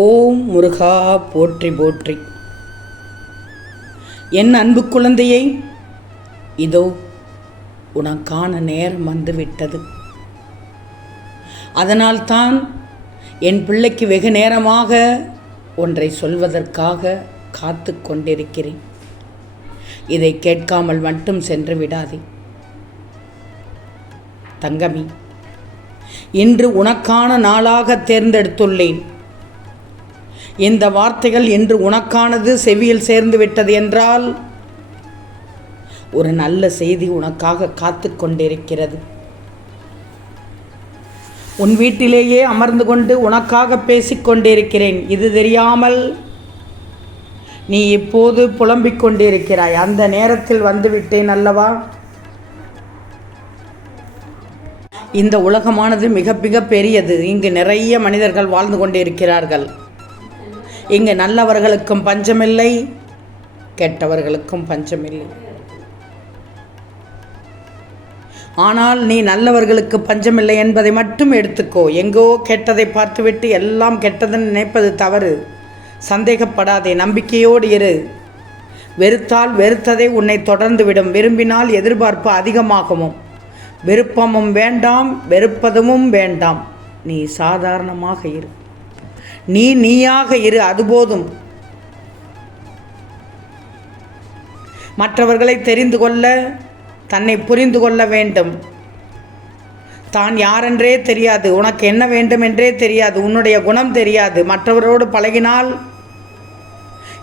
ஓம் முருகா போற்றி போற்றி. என் அன்பு குழந்தையை, இதோ உனக்கான நேரம் வந்துவிட்டது. அதனால்தான் என் பிள்ளைக்கு வெகு நேரமாக ஒன்றை சொல்வதற்காக காத்து கொண்டிருக்கிறேன். இதை கேட்காமல் மட்டும் சென்று விடாதே தங்கமி. இன்று உனக்கான நாளாக தேர்ந்தெடுத்துள்ளேன். இந்த வார்த்தைகள் இன்று உனக்கானது செவியில் சேர்ந்து விட்டது என்றால் ஒரு நல்ல செய்தி உனக்காக காத்து கொண்டிருக்கிறது. உன் வீட்டிலேயே அமர்ந்து கொண்டு உனக்காக பேசிக்கொண்டிருக்கிறேன். இது தெரியாமல் நீ இப்போது புலம்பிக் கொண்டிருக்கிறாய். அந்த நேரத்தில் வந்துவிட்டேன் அல்லவா? இந்த உலகமானது மிக மிக பெரியது. இங்கு நிறைய மனிதர்கள் வாழ்ந்து கொண்டிருக்கிறார்கள். இங்கு நல்லவர்களுக்கும் பஞ்சமில்லை, கெட்டவர்களுக்கும் பஞ்சமில்லை. ஆனால் நீ நல்லவர்களுக்கு பஞ்சமில்லை என்பதை மட்டும் எடுத்துக்கோ. எங்கோ கெட்டதை பார்த்துவிட்டு எல்லாம் கெட்டதுன்னு நினைப்பது தவறு. சந்தேகப்படாதே, நம்பிக்கையோடு இரு. வெறுத்தால் வெறுத்ததை உன்னை தொடர்ந்து விடும். விரும்பினால் எதிர்பார்ப்பு அதிகமாகவும். விருப்பமும் வேண்டாம், வெறுப்பதும் வேண்டாம். நீ சாதாரணமாக இரு. நீயாக இரு, அதுபோதும். மற்றவர்களை தெரிந்து கொள்ள, தன்னை புரிந்து கொள்ள வேண்டும். தான் யாரென்றே தெரியாது, உனக்கு என்ன வேண்டும் என்றே தெரியாது, உன்னுடைய குணம் தெரியாது. மற்றவரோடு பழகினால்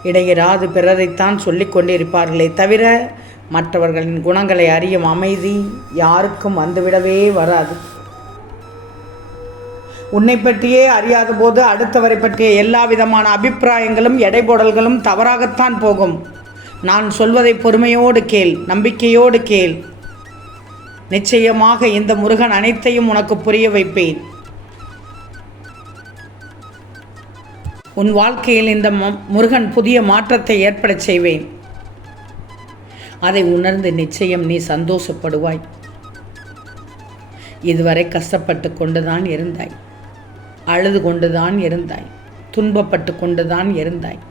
இடையிறாது பிறரைத்தான் சொல்லிக் கொண்டிருப்பார்களே தவிர மற்றவர்களின் குணங்களை அறியும் அமைதி யாருக்கும் வந்துவிடவே வராது. உன்னை பற்றியே அறியாத போது அடுத்தவரை பற்றிய எல்லா விதமான அபிப்பிராயங்களும் எடைபோடல்களும் தவறாகத்தான் போகும். நான் சொல்வதை பொறுமையோடு கேள், நம்பிக்கையோடு கேள். நிச்சயமாக இந்த முருகன் அனைத்தையும் உனக்கு புரிய வைப்பேன். உன் வாழ்க்கையில் இந்த முருகன் புதிய மாற்றத்தை ஏற்படச் செய்வேன். அதை உணர்ந்து நிச்சயம் நீ சந்தோஷப்படுவாய். இதுவரை கஷ்டப்பட்டு கொண்டுதான் இருந்தாய், அழுது கொண்டுதான் இருந்தாய், துன்பப்பட்டு கொண்டுதான் இருந்தாய்.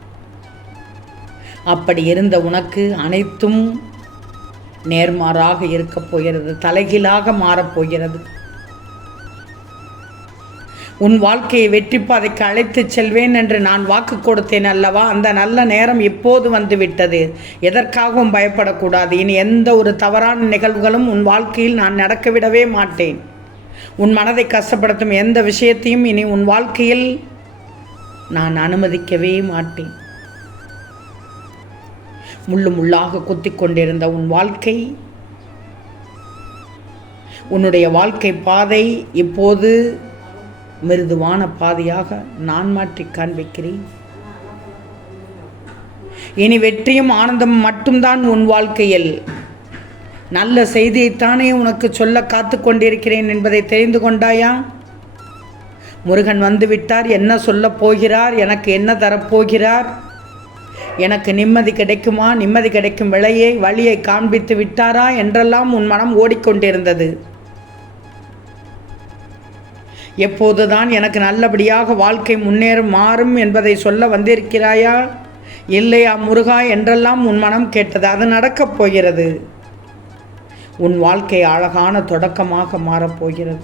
அப்படி இருந்த உனக்கு அனைத்தும் நேர்மாறாக இருக்கப் போகிறது, தலைகீழாக மாறப்போகிறது. உன் வாழ்க்கையை வெற்றி பாதைக்கு அழைத்துச் செல்வேன் என்று நான் வாக்கு கொடுத்தேன் அல்லவா? அந்த நல்ல நேரம் இப்போது வந்துவிட்டது. எதற்காகவும் பயப்படக்கூடாது. இனி எந்த ஒரு தவறான நிகழ்வுகளும் உன் வாழ்க்கையில் நான் நடக்கவிடவே மாட்டேன். உன் மனதை கஷ்டப்படுத்தும் எந்த விஷயத்தையும் இனி உன் வாழ்க்கையில் நான் அனுமதிக்கவே மாட்டேன். முள்ளு முள்ளாக குத்தி கொண்டிருந்த உன் வாழ்க்கை, உன்னுடைய வாழ்க்கை பாதை இப்போது மிருதுவான பாதையாக நான் மாற்றி காண்பிக்கிறேன். இனி வெற்றியும் ஆனந்தமும் மட்டும்தான் உன் வாழ்க்கையில். நல்ல செய்தியைத்தானே உனக்கு சொல்ல காத்து கொண்டிருக்கிறேன் என்பதை தெரிந்து கொண்டாயா? முருகன் வந்துவிட்டார். என்ன சொல்லப் போகிறார்? எனக்கு என்ன தரப்போகிறார்? எனக்கு நிம்மதி கிடைக்குமா? நிம்மதி கிடைக்கும் வழியை காண்பித்து விட்டாரா என்றெல்லாம் உன் மனம் ஓடிக்கொண்டிருந்தது. எப்போதுதான் எனக்கு நல்லபடியாக வாழ்க்கை மாறும் என்பதை சொல்ல வந்திருக்கிறாயா? இல்லையா முருகா என்றெல்லாம் உன் மனம் கேட்டது. அது நடக்கப் போகிறது. உன் வாழ்க்கை அழகான தொடக்கமாக மாறப்போகிறது.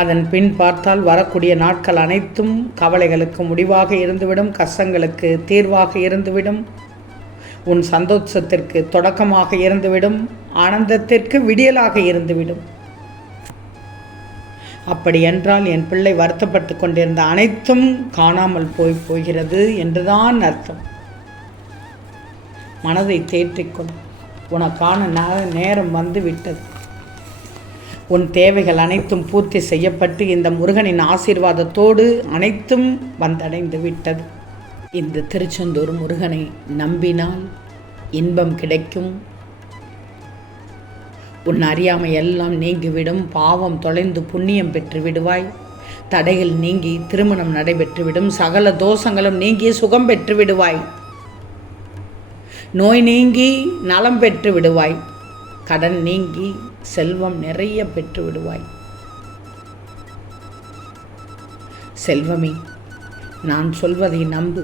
அதன் பின் பார்த்தால் வரக்கூடிய நாட்கள் அனைத்தும் கவலைகளுக்கு முடிவாக இருந்துவிடும், கஷ்டங்களுக்கு தீர்வாக இருந்துவிடும், உன் சந்தோஷத்திற்கு தொடக்கமாக இருந்துவிடும், ஆனந்தத்திற்கு விடியலாக இருந்துவிடும். அப்படி என்றால் என் பிள்ளை வருத்தப்பட்டு கொண்டிருந்த அனைத்தும் காணாமல் போகிறது என்றுதான் அர்த்தம். மனதை தேற்றிக்கொள். உனக்கான நேரம் வந்து விட்டது. உன் தேவைகள் அனைத்தும் பூர்த்தி செய்யப்பட்டு இந்த முருகனின் ஆசீர்வாதத்தோடு அனைத்தும் வந்தடைந்து விட்டது. இந்த திருச்செந்தூர் முருகனை நம்பினால் இன்பம் கிடைக்கும். உன் அறியாமை எல்லாம் நீங்கிவிடும். பாவம் தொலைந்து புண்ணியம் பெற்று விடுவாய். தடைகள் நீங்கி திருமணம் நடைபெற்றுவிடும். சகல தோஷங்களும் நீங்கி சுகம் பெற்று விடுவாய். நோய் நீங்கி நலம் பெற்று விடுவாய். கடன் நீங்கி செல்வம் நிறைய பெற்று விடுவாய். செல்வமே, நான் சொல்வதை நம்பு.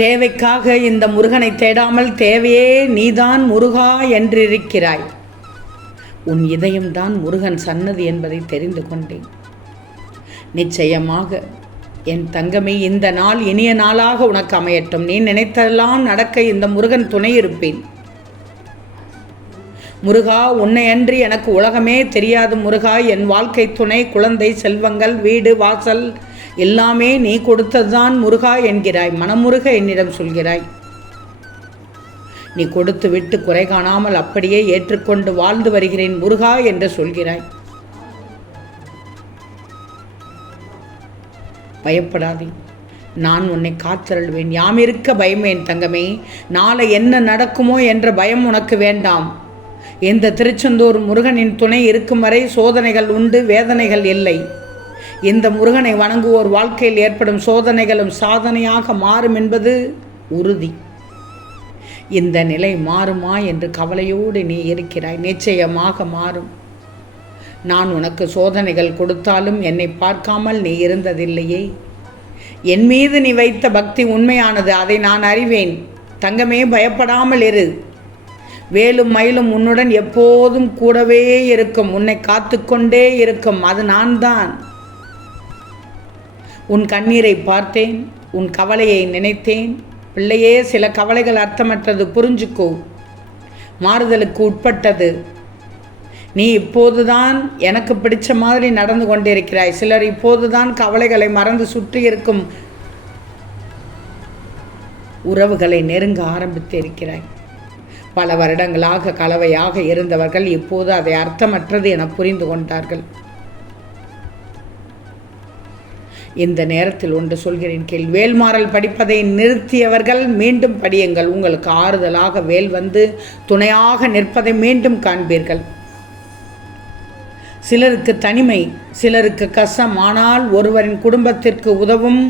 தேவைக்காக இந்த முருகனை தேடாமல் தேவையே நீதான் முருகா என்றிருக்கிறாய். உன் இதயம்தான் முருகன் சன்னதி என்பதை தெரிந்து கொண்டேன். நிச்சயமாக என் தங்கமே, இந்த நாள் இனிய நாளாக உனக்கு அமையட்டும். நீ நினைத்தெல்லாம் நடக்க இந்த முருகன் துணை இருப்பேன். முருகா, உன்னை அன்றி எனக்கு உலகமே தெரியாது முருகா. என் வாழ்க்கை துணை, குழந்தை, செல்வங்கள், வீடு வாசல் எல்லாமே நீ கொடுத்ததுதான் முருகா என்கிறாய். மனமுருக என்னிடம் சொல்கிறாய். நீ கொடுத்து விட்டு குறை காணாமல் அப்படியே ஏற்றுக்கொண்டு வாழ்ந்து வருகிறேன் முருகா என்று சொல்கிறாய். பயப்படாதே, நான் உன்னை காத்தருள்வேன். யாம் இருக்க பயமேன் தங்கமே. நாளை என்ன நடக்குமோ என்ற பயம் உனக்கு வேண்டாம். இந்த திருச்செந்தூர் முருகனின் துணை இருக்கும் வரை சோதனைகள் உண்டு, வேதனைகள் இல்லை. இந்த முருகனை வணங்குவோர் வாழ்க்கையில் ஏற்படும் சோதனைகளும் சாதனையாக மாறும் என்பது உறுதி. இந்த நிலை மாறுமா என்று கவலையோடு நீ இருக்கிறாய். நிச்சயமாக மாறும். நான் உனக்கு சோதனைகள் கொடுத்தாலும் என்னை பார்க்காமல் நீ இருந்ததில்லையே. என் மீது நீ வைத்த பக்தி உண்மையானது, அதை நான் அறிவேன். தங்கமே, பயப்படாமல் இரு. வேலும் மயிலும் உன்னுடன் எப்போதும் கூடவே இருக்கும், உன்னை காத்து கொண்டே இருக்கும். அது நான் தான். உன் கண்ணீரை பார்த்தேன், உன் கவலையை நினைத்தேன். பிள்ளையே, சில கவலைகள் அர்த்தமற்றது, புரிஞ்சுக்கோ. மாறுதலுக்கு உட்பட்டது. நீ இப்போதுதான் எனக்கு பிடிச்ச மாதிரி நடந்து கொண்டிருக்கிறாய். சிலர் இப்போதுதான் கவலைகளை மறந்து சுற்றி இருக்கும் உறவுகளை நெருங்க ஆரம்பித்திருக்கிறாய். பல வருடங்களாக கலவையாக இருந்தவர்கள் இப்போது அதை அர்த்தமற்றது என புரிந்து கொண்டார்கள். இந்த நேரத்தில் ஒன்று சொல்கிறேன் கேள். வேல்மாறல் படிப்பதை நிறுத்தியவர்கள் மீண்டும் படியுங்கள். உங்களுக்கு ஆறுதலாக வேல் வந்து துணையாக நிற்பதை மீண்டும் காண்பீர்கள். சிலருக்கு தனிமை, சிலருக்கு கஷ்டம். ஆனால் ஒருவரின் குடும்பத்திற்கு உதவும்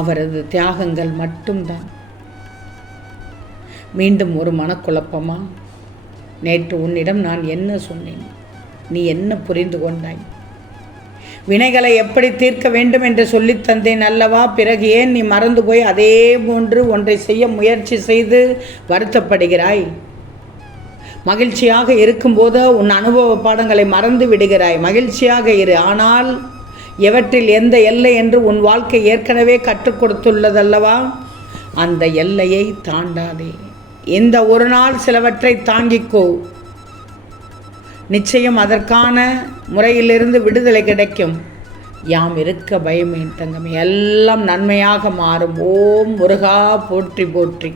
அவரது தியாகங்கள் மட்டும்தான். மீண்டும் ஒரு மனக்குழப்பமா? நேற்று உன்னிடம் நான் என்ன சொன்னேன்? நீ என்ன புரிந்து கொண்டாய்? வினைகளை எப்படி தீர்க்க வேண்டும் என்று சொல்லித் தந்தேன் அல்லவா? பிறகு ஏன் நீ மறந்து போய் அதே போன்று ஒன்றை செய்ய முயற்சி செய்து வருத்தப்படுகிறாய்? மகிழ்ச்சியாக இருக்கும்போது உன் அனுபவ பாடங்களை மறந்து விடுகிறாய். மகிழ்ச்சியாக இரு. ஆனால் எவற்றில் எந்த எல்லை என்று உன் வாழ்க்கை ஏற்கனவே கற்றுக் கொடுத்துள்ளதல்லவா? அந்த எல்லையை தாண்டாதே. இந்த ஒரு நாள் சிலவற்றை தாங்கிக்கோ. நிச்சயம் அதற்கான முறையிலிருந்து விடுதலை கிடைக்கும். யாம் இருக்க பயமேன் தங்கமே. எல்லாம் நன்மையாக மாறும். ஓம் முருகா போற்றி போற்றி.